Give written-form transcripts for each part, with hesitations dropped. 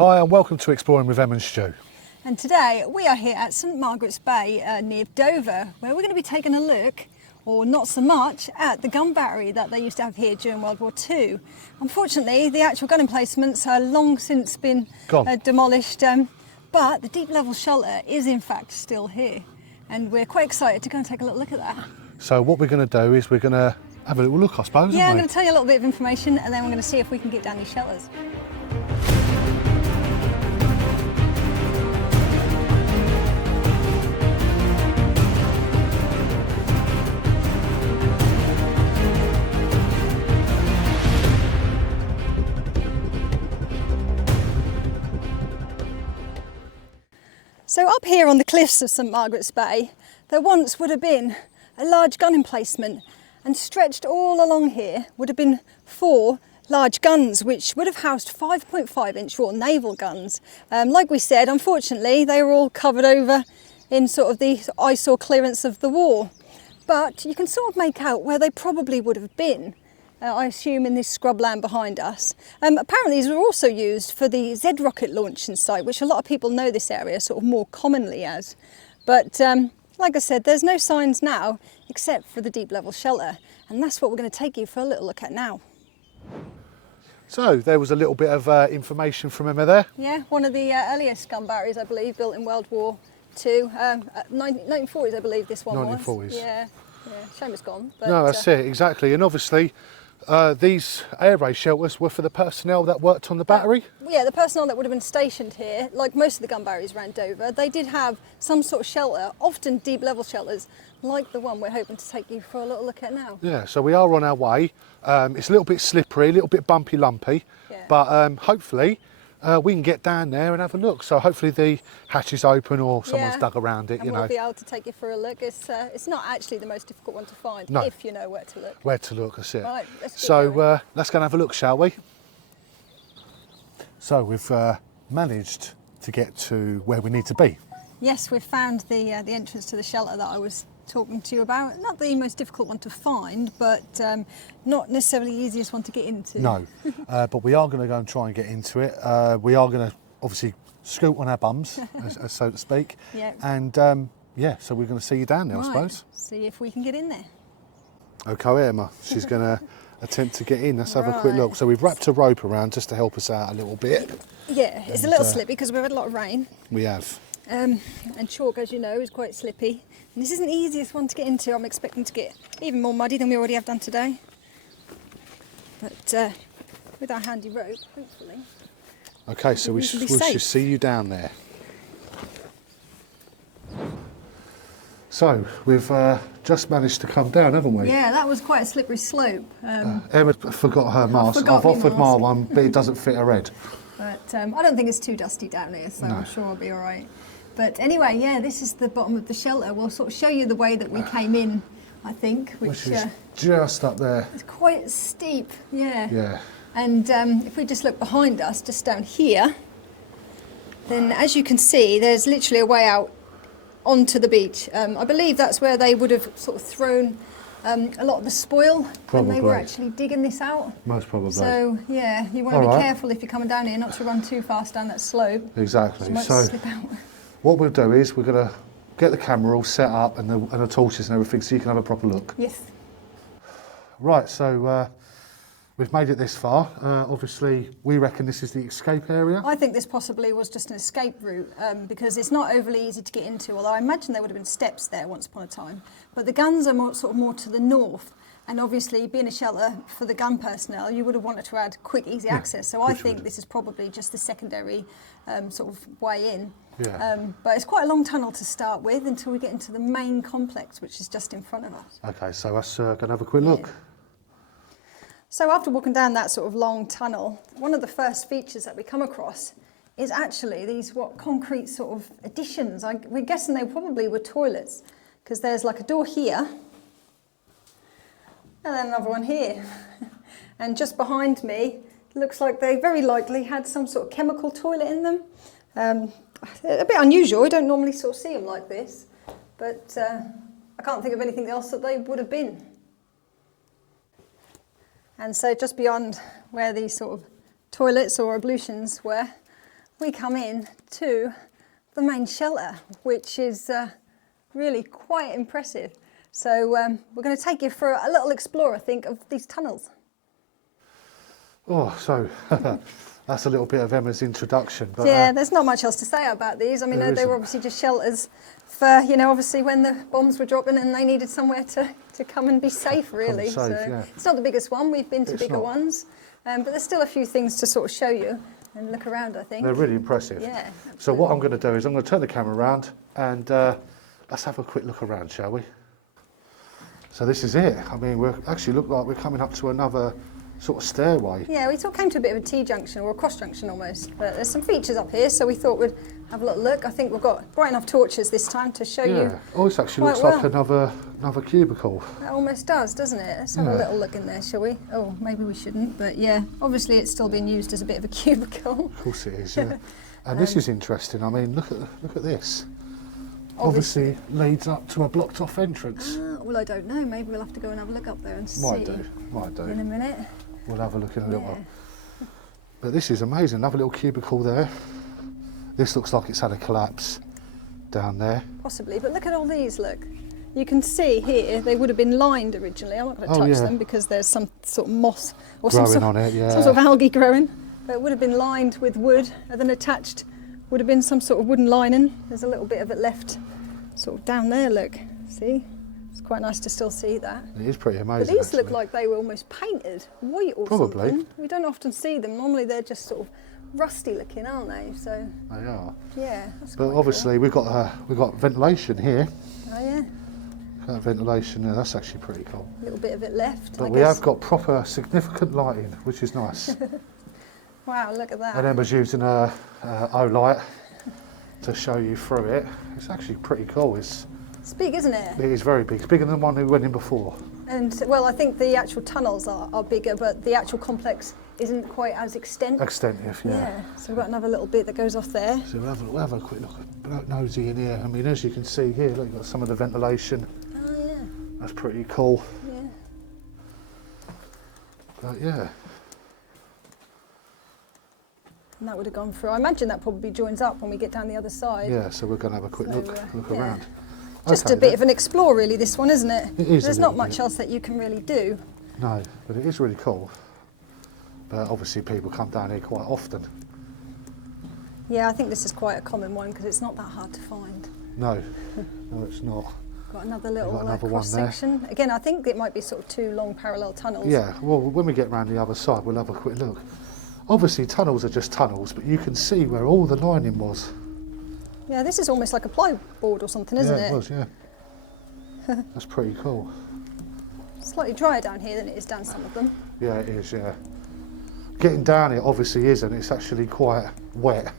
Hi and welcome to Exploring with Em and Stu. And today we are here at St Margaret's Bay near Dover, where we're going to be taking a look, or not so much, at the gun battery that they used to have here during World War II. Unfortunately, the actual gun emplacements are long since been demolished, but the deep level shelter is in fact still here. And we're quite excited to go and take a little look at that. So what we're going to do is we're going to have a little look, I suppose, Yeah, I'm going to tell you a little bit of information and then we're going to see if we can get down these shelters. So up here on the cliffs of St Margaret's Bay, there once would have been a large gun emplacement, and stretched all along here would have been 4 large guns which would have housed 5.5-inch Royal Naval guns. Like we said, unfortunately they were all covered over in sort of the eyesore clearance of the war, but you can sort of make out where they probably would have been. I assume in this scrubland behind us. Apparently these were also used for the Z rocket launching site, which a lot of people know this area sort of more commonly as. But like I said, there's no signs now except for the deep level shelter, and that's what we're going to take you for a little look at now. So there was a little bit of information from Emma there. Yeah, one of the earliest gun batteries, I believe, built in World War II. 1940s, I believe this one 1940s. was. Yeah, shame it's gone. But, No, that's it, exactly. And obviously these air raid shelters were for the personnel that worked on the battery. Yeah, the personnel that would have been stationed here, like most of the gun batteries around Dover, they did have some sort of shelter, often deep level shelters, like the one we're hoping to take you for a little look at now. Yeah, so we are on our way. It's a little bit slippery, a little bit bumpy, lumpy, but hopefully we can get down there and have a look. So hopefully the hatch is open or someone's dug around it, and we'll be able to take you for a look. It's not actually the most difficult one to find, if you know where to look. Where to look, that's it. Right, so let's go and have a look, shall we? So we've managed to get to where we need to be. Yes, we've found the entrance to the shelter that I was talking to you about. Not the most difficult one to find, but not necessarily the easiest one to get into. No, but we are going to go and try and get into it. We are going to obviously scoot on our bums, as so to speak. Yeah. And so we're going to see you down there, I suppose. See if we can get in there. Okay, Emma, she's going to attempt to get in. Let's have a quick look. So we've wrapped a rope around just to help us out a little bit. Yeah, it's a little slippy because we've had a lot of rain. We have. And chalk, as you know, is quite slippy. And this isn't the easiest one to get into. I'm expecting to get even more muddy than we already have done today. But with our handy rope, hopefully. Okay, so we should see you down there. So we've just managed to come down, haven't we? Yeah, that was quite a slippery slope. Emma forgot her mask. I've offered my one, but it doesn't fit her head. But I don't think it's too dusty down here, so I'm sure I'll be all right. But anyway, yeah, this is the bottom of the shelter. We'll sort of show you the way that we came in, I think. Which is just up there. It's quite steep, yeah. Yeah. And if we just look behind us, just down here, then as you can see, there's literally a way out onto the beach. I believe that's where they would have sort of thrown a lot of the spoil when they were actually digging this out. Most probably. So yeah, you want to be careful if you're coming down here not to run too fast down that slope. Exactly. So slip out. What we'll do is we're going to get the camera all set up and the torches and everything so you can have a proper look. Yes. Right, so we've made it this far. Obviously, we reckon this is the escape area. I think this possibly was just an escape route because it's not overly easy to get into, although I imagine there would have been steps there once upon a time. But the guns are more to the north, and obviously being a shelter for the gun personnel, you would have wanted to add quick, easy access. So I think this is probably just the secondary sort of way in. Yeah. But it's quite a long tunnel to start with until we get into the main complex, which is just in front of us. Okay, so let's go and have a quick look. Yeah. So after walking down that sort of long tunnel, one of the first features that we come across is actually these concrete sort of additions. We're guessing they probably were toilets because there's like a door here and then another one here. And just behind me, it looks like they very likely had some sort of chemical toilet in them. A bit unusual, we don't normally sort of see them like this, but I can't think of anything else that they would have been. And so just beyond where these sort of toilets or ablutions were, we come in to the main shelter, which is really quite impressive. So we're going to take you for a little explore, I think, of these tunnels. Oh, so that's a little bit of Emma's introduction. But, yeah, there's not much else to say about these. I mean, they were obviously just shelters for, you know, obviously when the bombs were dropping and they needed somewhere to come and be safe, really. Safe, so yeah. it's not the biggest one. We've been to bigger ones, but there's still a few things to sort of show you and look around, I think. They're really impressive. Yeah. Absolutely. So what I'm going to do is I'm going to turn the camera around and let's have a quick look around, shall we? So this is it. I mean, we actually look like we're coming up to another sort of stairway. Yeah, we sort of came to a bit of a T-junction or a cross-junction almost. But there's some features up here, so we thought we'd have a little look. I think we've got bright enough torches this time to show you. Oh, this actually looks like another cubicle. It almost does, doesn't it? Let's have a little look in there, shall we? Oh, maybe we shouldn't, but yeah, obviously it's still being used as a bit of a cubicle. Of course it is, yeah. And this is interesting. I mean, look at this. Obviously leads up to a blocked off entrance. Well, I don't know. Maybe we'll have to go and have a look up there and see. Might do. In a minute. We'll have a look in a little while. But this is amazing. Another little cubicle there. This looks like it's had a collapse down there. Possibly, but look at all these, look. You can see here, they would have been lined originally. I'm not going to touch them because there's some sort of moss or some sort of algae growing. But it would have been lined with wood and then attached would have been some sort of wooden lining. There's a little bit of it left sort of down there, look. See? It's quite nice to still see that. It is pretty amazing. But these look like they were almost painted white or Probably. something. We don't often see them. Normally they're just sort of rusty looking, aren't they? So they are. Yeah, that's But quite obviously cool. we've got ventilation here. Oh yeah. Got ventilation there. That's actually pretty cool. A little bit of it left. But we have got proper significant lighting, which is nice. Wow, look at that. And Emma's using a O-light to show you through it. It's actually pretty cool. It's big, isn't it? It is very big. It's bigger than the one we went in before. And well, I think the actual tunnels are bigger, but the actual complex isn't quite as extensive. Yeah. So we've got another little bit that goes off there. So we'll have a quick look, nosy in here. I mean, as you can see here, look, you've got some of the ventilation. Oh yeah. That's pretty cool. Yeah. But yeah. And that would have gone through. I imagine that probably joins up when we get down the other side. Yeah, so we're going to have a quick look around. Just a bit of an explore really, this one, isn't it? It is. There's not much else that you can really do. No, but it is really cool. But obviously people come down here quite often. Yeah, I think this is quite a common one because it's not that hard to find. No, no it's not. Got another little another cross section. Again, I think it might be sort of two long parallel tunnels. Yeah, well, when we get round the other side, we'll have a quick look. Obviously, tunnels are just tunnels, but you can see where all the lining was. Yeah, this is almost like a plyboard or something, isn't it? Yeah, it was, yeah. That's pretty cool. Slightly drier down here than it is down some of them. Yeah, it is, yeah. Getting down it obviously isn't, it's actually quite wet.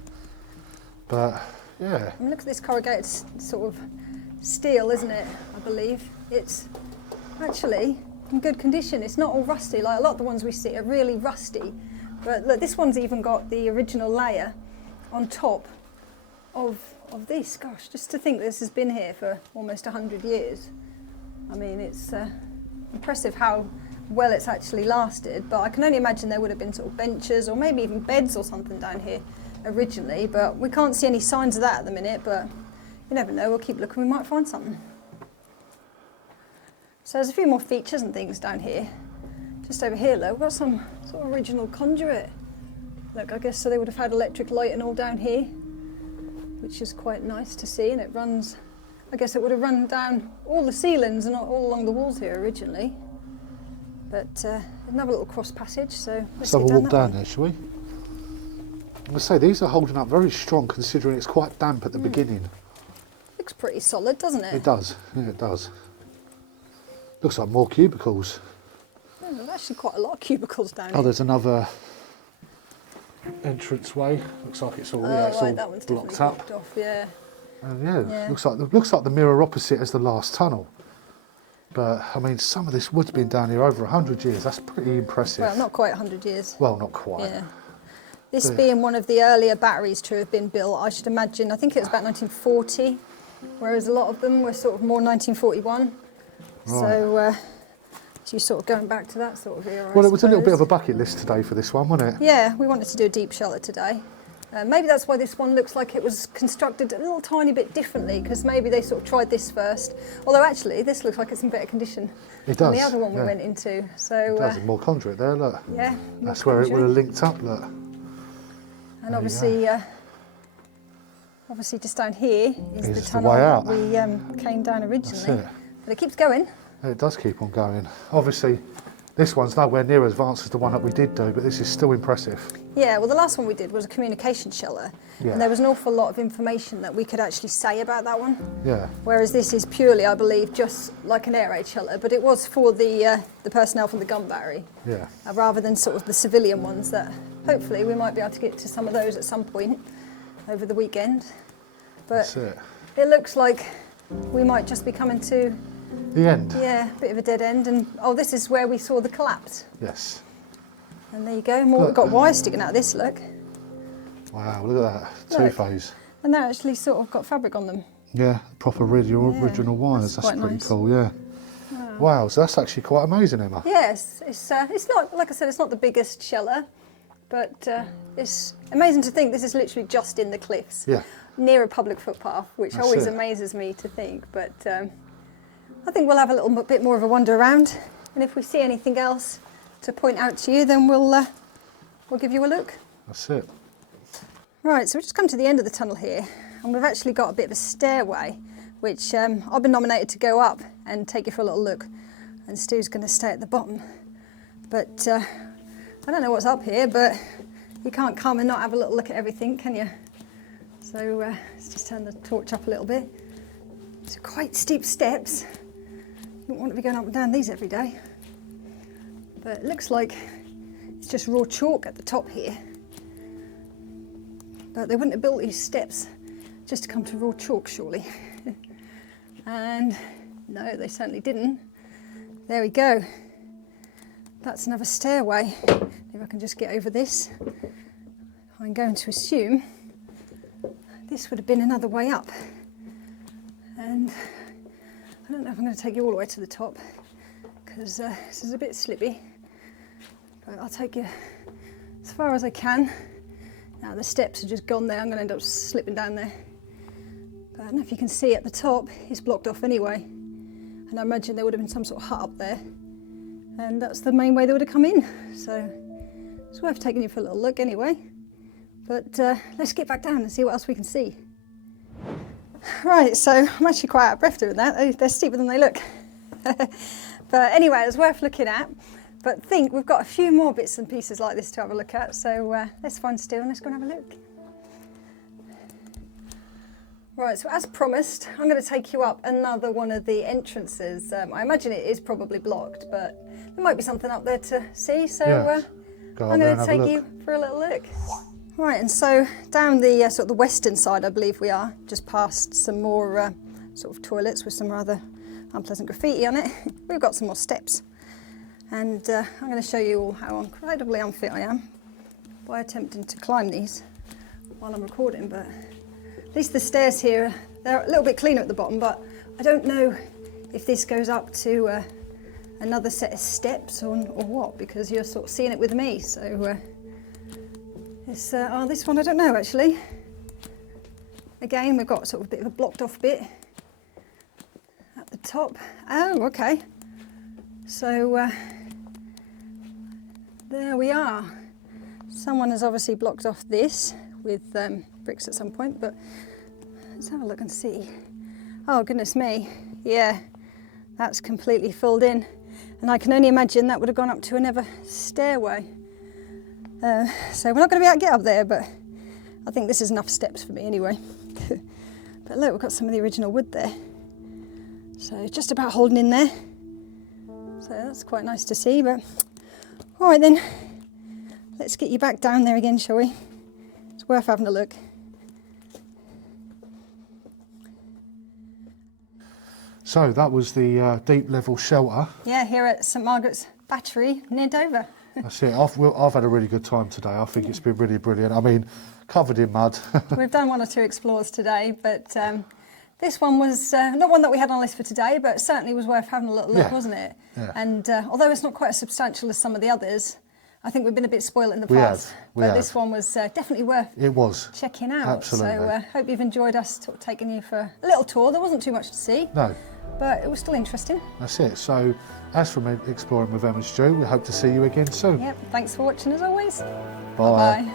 But, yeah. I mean, look at this corrugated sort of steel, isn't it, I believe. It's actually in good condition. It's not all rusty, like a lot of the ones we see are really rusty. But look, this one's even got the original layer on top of this. Gosh, just to think this has been here for almost 100 years. I mean, it's impressive how well it's actually lasted, but I can only imagine there would have been sort of benches or maybe even beds or something down here originally, but we can't see any signs of that at the minute, but you never know, we'll keep looking, we might find something. So there's a few more features and things down here. Just over here, look, we've got some sort of original conduit. Look, I guess so they would have had electric light and all down here, which is quite nice to see, and it runs, I guess it would have run down all the ceilings and all along the walls here originally. But another little cross passage, so let's have a walk down there, shall we? I'm going to say, these are holding up very strong considering it's quite damp at the beginning. Looks pretty solid, doesn't it? It does, yeah, it does. Looks like more cubicles. Yeah, there's actually quite a lot of cubicles down here. Oh, there's another entranceway. Looks like it's all, that one's blocked definitely up. blocked off, yeah. And yeah, looks like the mirror opposite as the last tunnel. But I mean, some of this wood's been down here over 100 years. That's pretty impressive. Well, not quite 100 years. Well, not quite. Yeah. This being one of the earlier batteries to have been built, I should imagine, I think it was about 1940, whereas a lot of them were sort of more 1941. Right. So you're sort of going back to that sort of era. Well, it was a little bit of a bucket list today for this one, wasn't it? Yeah, we wanted to do a deep shelter today. Maybe that's why this one looks like it was constructed a little tiny bit differently, because maybe they sort of tried this first. Although actually this looks like it's in better condition than the other one we went into. So it does, more conduit there, look. Yeah. That's where it would have linked up, look. And obviously, obviously just down here is the the tunnel way that out. we came down originally. That's it. But it keeps going. It does keep on going. Obviously, this one's nowhere near as advanced as the one that we did do, but this is still impressive. Yeah, well the last one we did was a communication shelter, Yeah. and there was an awful lot of information that we could actually say about that one. Yeah. Whereas this is purely, I believe, just like an air raid shelter, but it was for the personnel from the gun battery, Yeah. rather than sort of the civilian ones that hopefully we might be able to get to some of those at some point over the weekend. But That's it. it looks like we might just be coming to, The end. yeah, a bit of a dead end. And oh, this is where we saw the collapse. Yes. And there you go, more, we've got wires sticking out of this, look. Wow, look at that. Look. Two-phase. And they're actually sort of got fabric on them. Yeah, proper original wires. that's That's quite pretty nice. cool, yeah. Wow, so that's actually quite amazing, Emma. Yes, it's not, like I said, it's not the biggest shelter, but it's amazing to think this is literally just in the cliffs, Yeah. near a public footpath, which That's always it. amazes me to think. But I think we'll have a little bit more of a wander around, and if we see anything else to point out to you, then we'll give you a look. That's it. Right, so we've just come to the end of the tunnel here, and we've actually got a bit of a stairway, which I've been nominated to go up and take you for a little look, and Stu's going to stay at the bottom. But I don't know what's up here, but you can't come and not have a little look at everything, can you? So let's just turn the torch up a little bit. It's quite steep steps. You don't want to be going up and down these every day. But it looks like it's just raw chalk at the top here. But they wouldn't have built these steps just to come to raw chalk, surely. And no, they certainly didn't. There we go. That's another stairway. If I can just get over this. I'm going to assume this would have been another way up. And I don't know if I'm going to take you all the way to the top, because this is a bit slippy. But I'll take you as far as I can. Now the steps are just gone there, I'm going to end up slipping down there. But I don't know if you can see at the top, it's blocked off anyway. And I imagine there would have been some sort of hut up there. And that's the main way they would have come in. So it's worth taking you for a little look anyway. But let's get back down and see what else we can see. Right, so I'm actually quite out of breath doing that. They're steeper than they look. But anyway, it's worth looking at. But I think we've got a few more bits and pieces like this to have a look at. So let's find Stu and let's go and have a look. Right, so as promised, I'm going to take you up another one of the entrances. I imagine it is probably blocked, but there might be something up there to see. So I'm going to take you for a little look. Right, and so down the sort of the western side, I believe we are, just past some more sort of toilets with some rather unpleasant graffiti on it. We've got some more steps. And I'm going to show you all how incredibly unfit I am by attempting to climb these while I'm recording. But at least the stairs here, they're a little bit cleaner at the bottom, but I don't know if this goes up to another set of steps or what, because you're sort of seeing it with me. So it's, this one I don't know actually. Again, we've got sort of a bit of a blocked off bit at the top. Oh, okay. So there we are. Someone has obviously blocked off this with bricks at some point, but let's have a look and see. Oh goodness me, yeah, that's completely filled in, and I can only imagine that would have gone up to another stairway. So we're not going to be able to get up there, but I think this is enough steps for me anyway. But look, we've got some of the original wood there, so just about holding in there. So that's quite nice to see. But all right then, let's get you back down there again, shall we? It's worth having a look. So that was the deep level shelter. Yeah, here at St Margaret's Battery near Dover. That's it. I've had a really good time today. I think it's been really brilliant. I mean, covered in mud. We've done one or two explores today, but this one was not one that we had on the list for today, but certainly was worth having a little look, wasn't it? Yeah. And although it's not quite as substantial as some of the others, I think we've been a bit spoiled in the We past. have, we but have. this one was definitely worth It was. checking out. Absolutely. So hope you've enjoyed us taking you for a little tour. There wasn't too much to see. No. But it was still interesting. That's it. So, as from Exploring with Em and Stu, we hope to see you again soon. Yep, thanks for watching as always. Bye. Bye-bye.